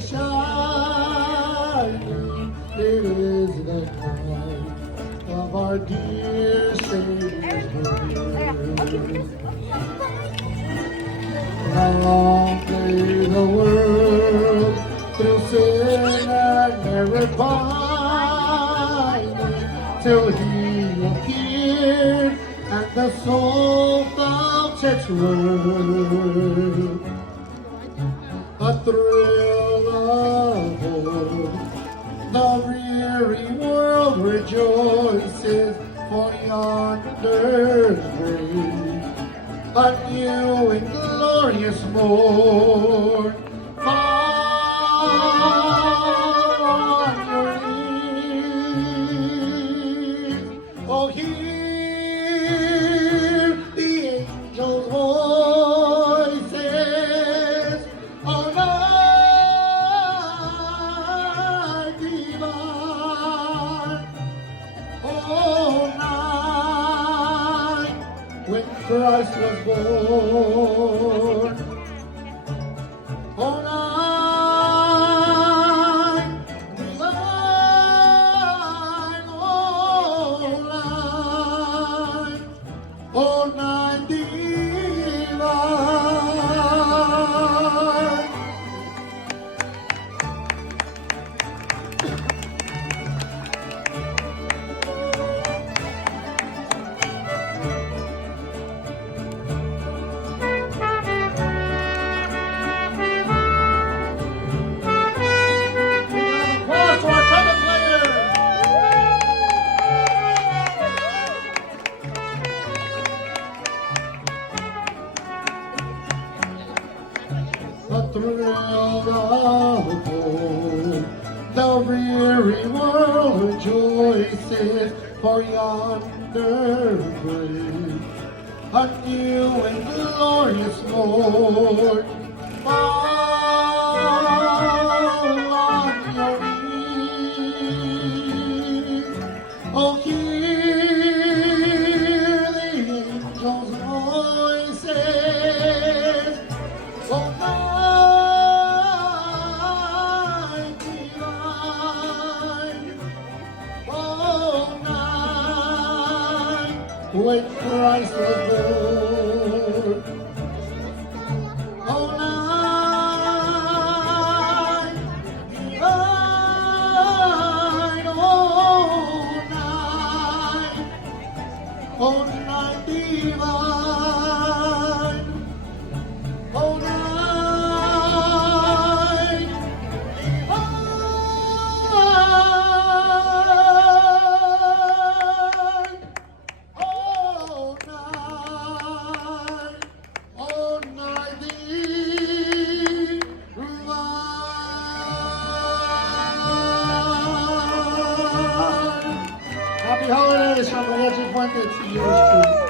shining, it is the night of our dear Savior's birth. How long lay the world through sin and error binding, till he appeared and the soul felt its worth. A thrill of hope, the weary world rejoices, for yonder's break a new and glorious morn. Fall on your knees, oh hear the angels' voices, oh night divine, oh night when Christ was born. Oh night divine, oh night divine. Applause to our trumpet player. A thrill of hope, the weary world rejoices, for yonder breaks a new and glorious morn. Fall on your knees, oh hear the angels' voices, oh night divine, oh night when Christ was born. Oh night divine, oh night divine, oh night divine, oh night divine. Happy holidays from Leche Fuentes to yours too.